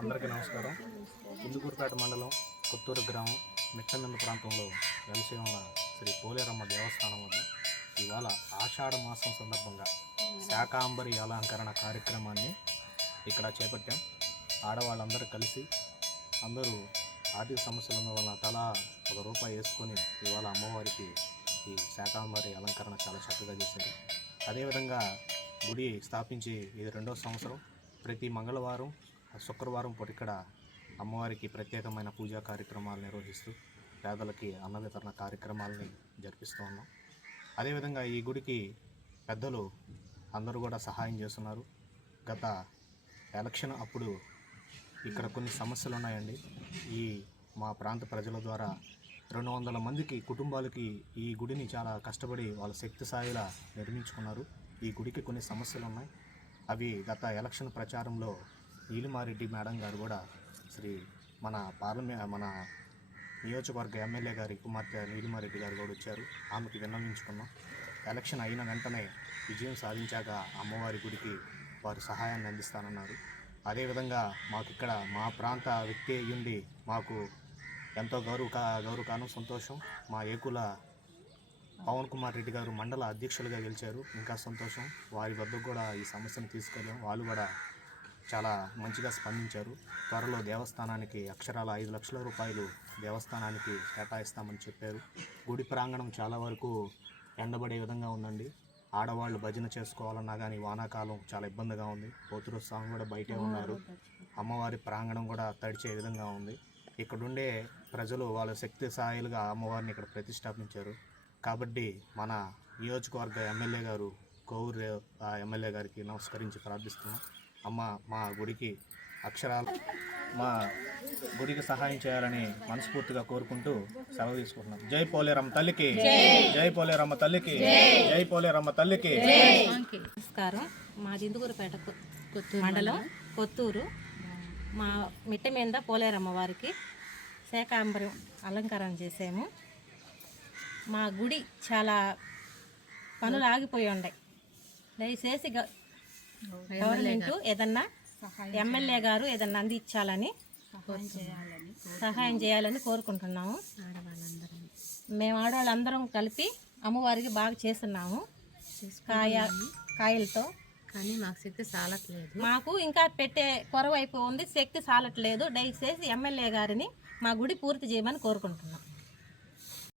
అందరికీ నమస్కారం. ఇందుకూరుపేట మండలం కొత్తూరు గ్రామం మిట్టమింద ప్రాంతంలో వెలిసి ఉన్న శ్రీ పోలేరమ్మ దేవస్థానం వద్ద ఇవాళ ఆషాఢ మాసం సందర్భంగా శాకాంబరి అలంకరణ కార్యక్రమాన్ని ఇక్కడ చేపట్టాం. ఆడవాళ్ళందరూ కలిసి అందరూ ఆర్థిక సమస్యల వల్ల తలా ఒక రూపాయి వేసుకొని ఇవాళ అమ్మవారికి ఈ శాకాంబరి అలంకరణ చాలా చక్కగా చేశారు. అదేవిధంగా గుడి స్థాపించి ఇది రెండో సంవత్సరం. ప్రతి మంగళవారం శుక్రవారం పూట ఇక్కడ అమ్మవారికి ప్రత్యేకమైన పూజా కార్యక్రమాలు నిర్వహిస్తూ పేదలకి అన్న వితరణ కార్యక్రమాలని జరిపిస్తూ ఉన్నాం. అదేవిధంగా ఈ గుడికి పెద్దలు అందరూ కూడా సహాయం చేస్తున్నారు. గత ఎలక్షన్ అప్పుడు ఇక్కడ కొన్ని సమస్యలు ఉన్నాయండి. ఈ మా ప్రాంత ప్రజల ద్వారా రెండు వందల మందికి కుటుంబాలకి ఈ గుడిని చాలా కష్టపడి వాళ్ళ శక్తి స్థాయిలా నిర్మించుకున్నారు. ఈ గుడికి కొన్ని సమస్యలు ఉన్నాయి. అవి గత ఎలక్షన్ ప్రచారంలో నీలిమారెడ్డి మేడం గారు కూడా శ్రీ మన పార్లమే మన నియోజకవర్గ ఎమ్మెల్యే గారి కుమార్తె నీలిమారెడ్డి గారు కూడా వచ్చారు. ఆమెకి విన్నవించుకున్నాం. ఎలక్షన్ అయిన వెంటనే విజయం సాధించాక అమ్మవారి గుడికి వారు సహాయాన్ని అందిస్తానన్నారు. అదేవిధంగా మాకు ఇక్కడ మా ప్రాంత వ్యక్తి అయ్యుండి మాకు ఎంతో గౌరవ గౌరవకానం సంతోషం. మా ఏకుల పవన్ కుమార్ రెడ్డి గారు మండల అధ్యక్షులుగా గెలిచారు. ఇంకా సంతోషం. వారి వద్దకు కూడా ఈ సమస్యను తీసుకెళ్ళాం. వాళ్ళు కూడా చాలా మంచిగా స్పందించారు. త్వరలో దేవస్థానానికి అక్షరాల ఐదు లక్షల రూపాయలు దేవస్థానానికి కేటాయిస్తామని చెప్పారు. గుడి ప్రాంగణం చాలా వరకు ఎండబడే విధంగా ఉందండి. ఆడవాళ్ళు భజన చేసుకోవాలన్నా కానీ వానాకాలం చాలా ఇబ్బందిగా ఉంది. పోతురు స్వామి కూడా బయటే ఉన్నారు. అమ్మవారి ప్రాంగణం కూడా తడిచే విధంగా ఉంది. ఇక్కడుండే ప్రజలు వాళ్ళ శక్తి సాయిలుగా అమ్మవారిని ఇక్కడ ప్రతిష్టాపించారు. కాబట్టి మన నియోజకవర్గ ఎమ్మెల్యే గారు కోవూరు ఆ ఎమ్మెల్యే గారికి నమస్కరించి ప్రార్థిస్తున్నాం. అమ్మ మా గుడికి అక్షరాలు మా గుడికి సహాయం చేయాలని మనస్ఫూర్తిగా కోరుకుంటూ సెలవు తీసుకుంటున్నాం. జై పోలేరమ్మ తల్లికి జై పోలేరమ్మ తల్లికి జై పోలేరమ్మ తల్లికి. నమస్కారం. మాది ఇందుకూరుపేట కొ- మండలం. కొత్తూరు. మా మిట్ట మీద పోలేరమ్మ వారికి శాకాంబరం అలంకారం చేసాము. మా గుడి చాలా పనులు ఆగిపోయి ఉన్నాయి దయచేసి గ- గవర్నమెంట్ ఏదన్నా ఎమ్మెల్యే గారు ఏదన్నా అందించాలని సహాయం చేయాలని కోరుకుంటున్నాము. మేము ఆడవాళ్ళందరం కలిపి అమ్మవారికి బాగా చేస్తున్నాము. కాయ కాయలతో. కానీ మాకు శక్తి చాలట్లేదు మాకు ఇంకా పెట్టే కొరవ అయిపోయి ఉంది. శక్తి సాలట్లేదు. దయచేసి ఎమ్మెల్యే గారిని మా గుడి పూర్తి చేయమని కోరుకుంటున్నాం.